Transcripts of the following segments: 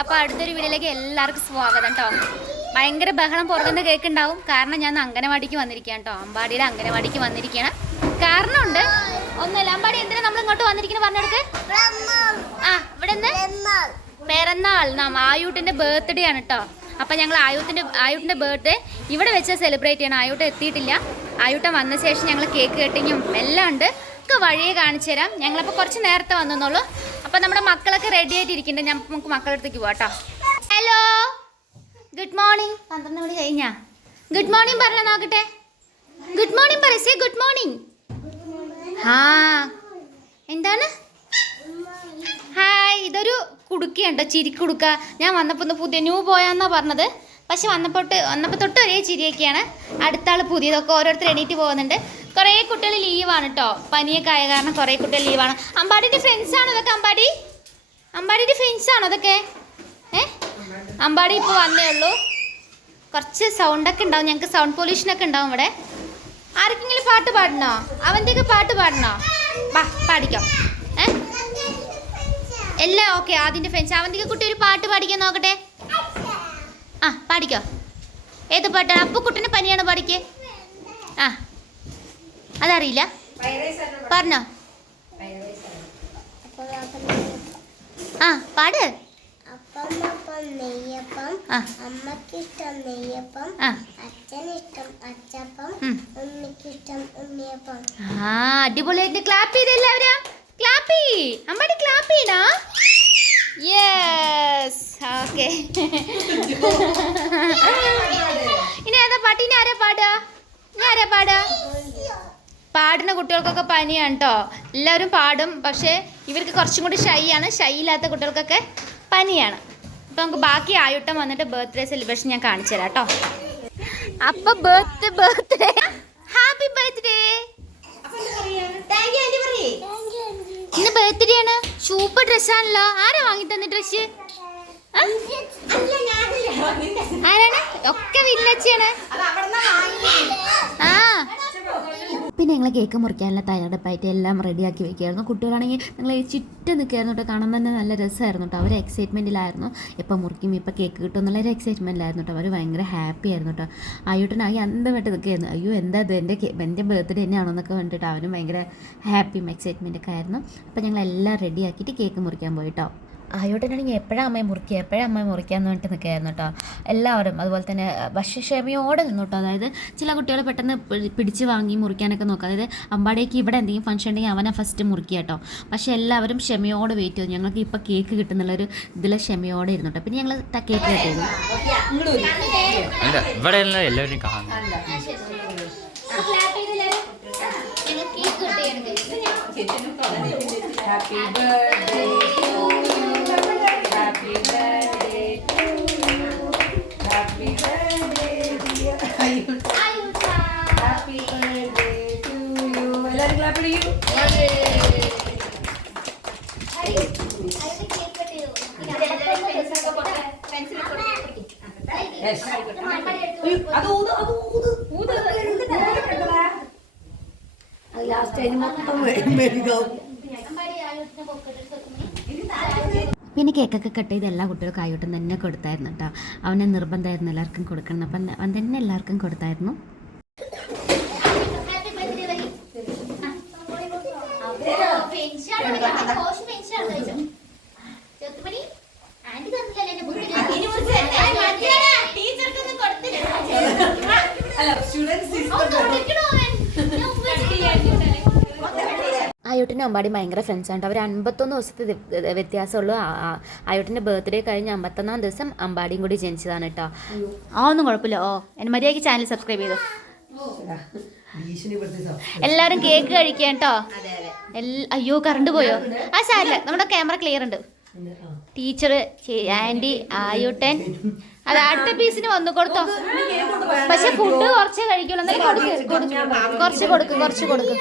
അപ്പോൾ അടുത്തൊരു വീഡിയോയിലേക്ക് എല്ലാവർക്കും സ്വാഗതം കേട്ടോ ഭയങ്കര ബഹളം പുറത്തുനിന്ന് കേൾക്കുണ്ടാവും കാരണം ഞാൻ അംഗനവാടിക്ക് വന്നിരിക്കുകയാണ് കേട്ടോ അമ്പാടിയുടെ അംഗനവാടിക്ക് വന്നിരിക്കുകയാണ്. കാരണമുണ്ട് ഒന്നല്ല അമ്പാടി എന്തിനാ നമ്മൾ ഇങ്ങോട്ട് വന്നിരിക്കുന്നത് പറഞ്ഞെടുക്ക് ആ ഇവിടെ പിറന്നാൾ. നാം ആയൂട്ടിന്റെ ബർത്ത്ഡേ ആണ് കേട്ടോ അപ്പം ഞങ്ങൾ ആയുട്ടിന്റെ ആയൂട്ടിന്റെ ബർത്ത്ഡേ ഇവിടെ വെച്ച് സെലിബ്രേറ്റ് ചെയ്യണം. ആയൂട്ട എത്തിയിട്ടില്ല. ആയൂട്ടം വന്ന ശേഷം ഞങ്ങൾ കേക്ക് കട്ടിങ്ങും എല്ലാം ഉണ്ട്. ഒക്കെ വഴിയെ കാണിച്ചു തരാം. ഞങ്ങളപ്പോൾ കുറച്ച് നേരത്തെ വന്നെന്നുള്ളൂ അപ്പം നമ്മുടെ മക്കളൊക്കെ റെഡി ആയിട്ടിരിക്കുന്നുണ്ട്. ഞാൻ നമുക്ക് മക്കളുടെ അടുത്തേക്ക് പോവാട്ടോ ഹലോ ഗുഡ് മോർണിംഗ് പന്ത്രണ്ട് മണി കഴിഞ്ഞാ? ഗുഡ് മോർണിംഗ് പറഞ്ഞ നോക്കട്ടെ. ഗുഡ് മോർണിംഗ് പറയേ ഗുഡ് മോർണിംഗ് ആ എന്താണ്? ഹായ് ഇതൊരു കുടുക്കയുണ്ടോ ചിരിക്കുടുക്ക ഞാൻ വന്നപ്പോൾ ഒന്ന് പുതിയ ന്യൂ ബോയാന്നാ പറഞ്ഞത്. പക്ഷെ വന്നപ്പോട്ട് വന്നപ്പോൾ തൊട്ട് ഒരേ ചിരിയൊക്കെയാണ്. അടുത്ത ആൾ പുതിയതൊക്കെ ഓരോരുത്തർ എണീറ്റ് പോകുന്നുണ്ട്. കുറേ കുട്ടികൾ ലീവാണ് കേട്ടോ പനിയൊക്കെ ആയ കാരണം കുറേ കുട്ടികൾ ലീവാണ് അമ്പാടിന്റെ ഫ്രണ്ട്സ് ആണോ ഇതൊക്കെ അമ്പാടി? അമ്പാടിന്റെ ഫ്രണ്ട്സ് ആണോ ഇതൊക്കെ? ഏ? അമ്പാടി ഇപ്പോൾ വന്നേ ഉള്ളൂ. കുറച്ച് സൗണ്ടൊക്കെ ഉണ്ടാവും. ഞങ്ങൾക്ക് സൗണ്ട് പൊല്യൂഷനൊക്കെ ഉണ്ടാവും ഇവിടെ. ആർക്കെങ്കിലും പാട്ട് പാടണോ? അവന്റെയൊക്കെ പാട്ട് പാടണോ? വാ പാടിക്കോ. ഏ? എല്ലാം ഓക്കെ ആദ്യന്റെ ഫ്രണ്ട്സ് അവന്റെ കുട്ടി ഒരു പാട്ട് പാടിക്കാൻ നോക്കട്ടെ. ആ പാടിക്കോ. ഏത് പാട്ടാണ് അപ്പു കുട്ടിന് പനിയാണ് പാടിക്കേ? ആ. അതറിയില്ല. പറഞ്ഞോ. ആ പാട്. അപ്പം അപ്പം നെയ്യപ്പം ആ. അമ്മക്കിഷ്ടം നെയ്യപ്പം അച്ചപ്പം. ഉണ്ണിക്കിഷ്ടം ഉണ്ണിയപ്പം. ആ അടിപൊളിയായിട്ട് ക്ലാപ്പ് ചെയ്ത് എല്ലാവരും. ക്ലാപ്പ് ചെയ്യ്. ക്ലാപ്പ് ചെയ്യണോ? യെസ് ഓക്കെ ഇനി ഏതാ പാട്ട്? ഇനി ആരാ പാടുക? ഇനി ആരാ പാടുക? പാടുന്ന കുട്ടികൾക്കൊക്കെ പനിയാണ് കേട്ടോ എല്ലാവരും പാടും. പക്ഷേ ഇവർക്ക് കുറച്ചും കൂടി ഷൈ ആണ് ഷൈ ഇല്ലാത്ത കുട്ടികൾക്കൊക്കെ പനിയാണ്. അപ്പോൾ നമുക്ക് ബാക്കി ആയുട്ടം വന്നിട്ട് ബർത്ത്ഡേ സെലിബ്രേഷൻ ഞാൻ കാണിച്ചു തരാം കേട്ടോ അപ്പൊ ബർത്ത് ബർത്ത്ഡേ ഹാപ്പി ബർത്ത്ഡേ ഇന്ന് ബർത്ത്ഡേ ആണ്. സൂപ്പർ ഡ്രസ്സാണല്ലോ ആരാ വാങ്ങി തന്നെ ഡ്രസ് ആരാണ്? ഒക്കെ വില്ലച്ചിയാണ്. പിന്നെ ഞങ്ങൾ കേക്ക് മുറിക്കാനുള്ള തയ്യാറെടുപ്പായിട്ട് എല്ലാം റെഡിയാക്കി വെക്കുകയായിരുന്നു കുട്ടികളാണെങ്കിൽ ഞങ്ങൾ ചുറ്റും നിൽക്കുകയായിരുന്നു കേട്ടോ. കാണാൻ തന്നെ നല്ല രസമായിരുന്നു കേട്ടോ. അവർ എക്സൈറ്റ്മെന്റിലായിരുന്നു ഇപ്പോൾ മുറിക്കും ഇപ്പോൾ കേക്ക് കിട്ടും എന്നുള്ളൊരു എക്സൈറ്റ്മെന്റിലായിരുന്നു കേട്ടോ. അവർ ഭയങ്കര ഹാപ്പി ആയിരുന്നു കേട്ടോ. അയ്യോട്ടനായി അന്തം വിട്ട് നിൽക്കുകയായിരുന്നു. അയ്യോ എന്താ ഇത്? എന്റെ എന്റെ ബർത്ത്ഡേ തന്നെയാണോ എന്നൊക്കെ കണ്ടിട്ട് അവനും ഭയങ്കര ഹാപ്പിയും എക്സൈറ്റ്മെന്റൊക്കെ ആയിരുന്നു. അപ്പോൾ ഞങ്ങൾ എല്ലാം റെഡിയാക്കിയിട്ട് കേക്ക് മുറിക്കാൻ പോയി കേട്ടോ. ആയോട്ടനാണെങ്കിൽ എപ്പോഴാണ് അമ്മയെ മുറിക്കുക എപ്പോഴാണ് അമ്മയെ മുറിക്കാന്ന് പറഞ്ഞിട്ട് നിൽക്കുകയായിരുന്നു കേട്ടോ. എല്ലാവരും അതുപോലെ തന്നെ ഭക്ഷ്യക്ഷേമയോടെ ക്ഷമയോടെ നിന്നു കേട്ടോ. അതായത് ചില കുട്ടികൾ പെട്ടെന്ന് പിടിച്ച് വാങ്ങി മുറിക്കാനൊക്കെ നോക്കുക അതായത് അമ്പാടേക്ക് ഇവിടെ എന്തെങ്കിലും ഫംഗ്ഷൻ ഉണ്ടെങ്കിൽ അവനെ ഫസ്റ്റ് മുറിക്കുക കേട്ടോ. പക്ഷേ എല്ലാവരും ക്ഷമയോടെ വെയിറ്റ് ചെയ്തു. ഞങ്ങൾക്ക് ഇപ്പോൾ കേക്ക് കിട്ടുന്നുള്ളൊരു ഇതിലെ ക്ഷമയോടെ ഇരുന്നു കേട്ടോ. പിന്നെ ഞങ്ങൾ കേക്ക് കിട്ടിയത് ഇവിടെ എല്ലാം എല്ലാവരും കാണും Happy birthday dear Ayun. Happy birthday to you. എല്ലാവരും clap ചെയ്യൂ. അത് ഊത്, അത് ഊത്, ഊത്. last അതിന് മൊത്തം മെഴുകാവും. പിന്നെ കേക്കൊക്കെ കട്ട് ചെയ്ത് എല്ലാ കുട്ടികൾക്കും ആയോട്ടും തന്നെ കൊടുത്തായിരുന്നു കേട്ടോ അവനെ നിർബന്ധമായിരുന്നു എല്ലാവർക്കും കൊടുക്കണം. അപ്പം അവൻ തന്നെ എല്ലാവർക്കും കൊടുത്തായിരുന്നു. ആയോട്ടിന്റെ അമ്പാടി ഭയങ്കര ഫ്രണ്ട്സാണ് കേട്ടോ അവർ അൻപത്തൊന്ന് ദിവസത്തെ വ്യ- വ്യത്യാസമുള്ളൂ. ആയോട്ടിന്റെ ബർത്ത്ഡേ കഴിഞ്ഞ് അമ്പത്തൊന്നാം ദിവസം അമ്പാടിയും കൂടി ജനിച്ചതാണ് കേട്ടോ ആ ഒന്നും കുഴപ്പമില്ല. ഓ എന്നെ മര്യാദയ്ക്ക് ചാനൽ സബ്സ്ക്രൈബ് ചെയ്തു? എല്ലാവരും കേക്ക് കഴിക്കാം കേട്ടോ അയ്യോ കറണ്ട് പോയോ? ആ സാരില്ല നമ്മുടെ ക്യാമറ ക്ലിയർ ഉണ്ട്. ടീച്ചർ ആന്റി ആയുട്ടൻ അത് അടുത്ത പീസിന് വന്നു കൊടുത്തോ. പക്ഷെ ഫുഡ് കുറച്ച് കഴിക്കുള്ളൂ. കൊടുക്ക്. കുറച്ച് കൊടുക്കും കുറച്ച് കൊടുക്കും.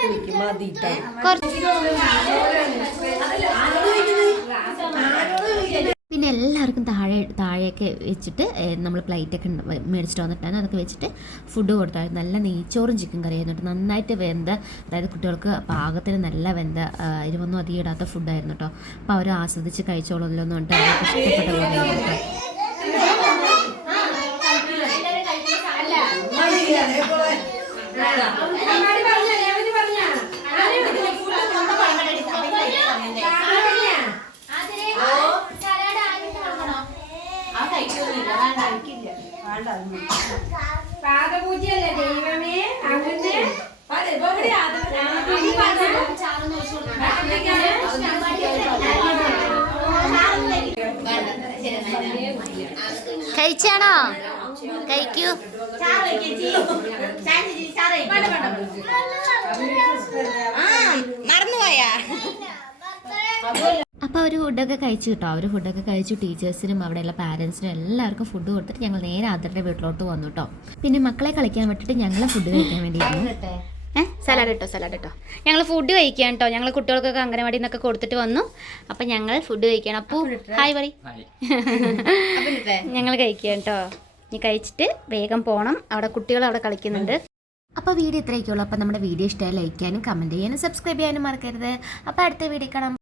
പിന്നെ എല്ലാവർക്കും താഴെ താഴെയൊക്കെ വെച്ചിട്ട് നമ്മൾ പ്ലേറ്റൊക്കെ മേടിച്ചിട്ട് വന്നിട്ടാണ് അതൊക്കെ വെച്ചിട്ട് ഫുഡ് കൊടുത്താൽ നല്ല നെയ്ച്ചോറും ചിക്കൻ കറിയായിരുന്നു കേട്ടോ. നന്നായിട്ട് വെന്ത. അതായത് കുട്ടികൾക്ക് പാകത്തിന് നല്ല വെന്ത. ആ, എരിവൊന്നും അധികം ഇടാത്ത ഫുഡായിരുന്നു കേട്ടോ. അപ്പോൾ അവർ ആസ്വദിച്ച് കഴിച്ചോളൂല്ലോ എന്ന് പറഞ്ഞിട്ട് അവർക്ക് ഇഷ്ടപ്പെട്ട പോലെ പാദപൂജയല്ലേ ദൈവമേ? അങ്ങനെ കഴിച്ചാണോ? കഴിക്കൂ. അപ്പോൾ അവർ ഫുഡൊക്കെ കഴിച്ചു കേട്ടോ അവർ ഫുഡൊക്കെ കഴിച്ചു. ടീച്ചേഴ്സിനും അവിടെയുള്ള പാരൻസിനും എല്ലാവർക്കും ഫുഡ് കൊടുത്തിട്ട് ഞങ്ങൾ നേരെ ആദരുടെ വീട്ടിലോട്ട് വന്നു കേട്ടോ പിന്നെ മക്കളെ കളിക്കാൻ വിട്ടിട്ട് ഞങ്ങൾ ഫുഡ് കഴിക്കാൻ വേണ്ടിയിരുന്നു ഏഹ് സലാഡ് കേട്ടോ സലാഡ് കേട്ടോ ഞങ്ങൾ ഫുഡ് കഴിക്കാൻ കേട്ടോ ഞങ്ങൾ കുട്ടികൾക്കൊക്കെ അംഗനവാടിയിൽ നിന്നൊക്കെ കൊടുത്തിട്ട് വന്നു. അപ്പം ഞങ്ങൾ ഫുഡ് കഴിക്കണം. അപ്പോൾ ഹായ് പറ ഞങ്ങൾ കഴിക്കാം കേട്ടോ ഇനി കഴിച്ചിട്ട് വേഗം പോകണം അവിടെ കുട്ടികൾ അവിടെ കളിക്കുന്നുണ്ട്. അപ്പോൾ വീഡിയോ ഇത്രയൊക്കെയുള്ളൂ. അപ്പോൾ നമ്മുടെ വീഡിയോ ഇഷ്ടമായി ലൈക്ക് ചെയ്യാനും കമന്റ് ചെയ്യാനും സബ്സ്ക്രൈബ് ചെയ്യാനും മറക്കരുത്. അപ്പോൾ അടുത്ത വീഡിയോ കാണാം.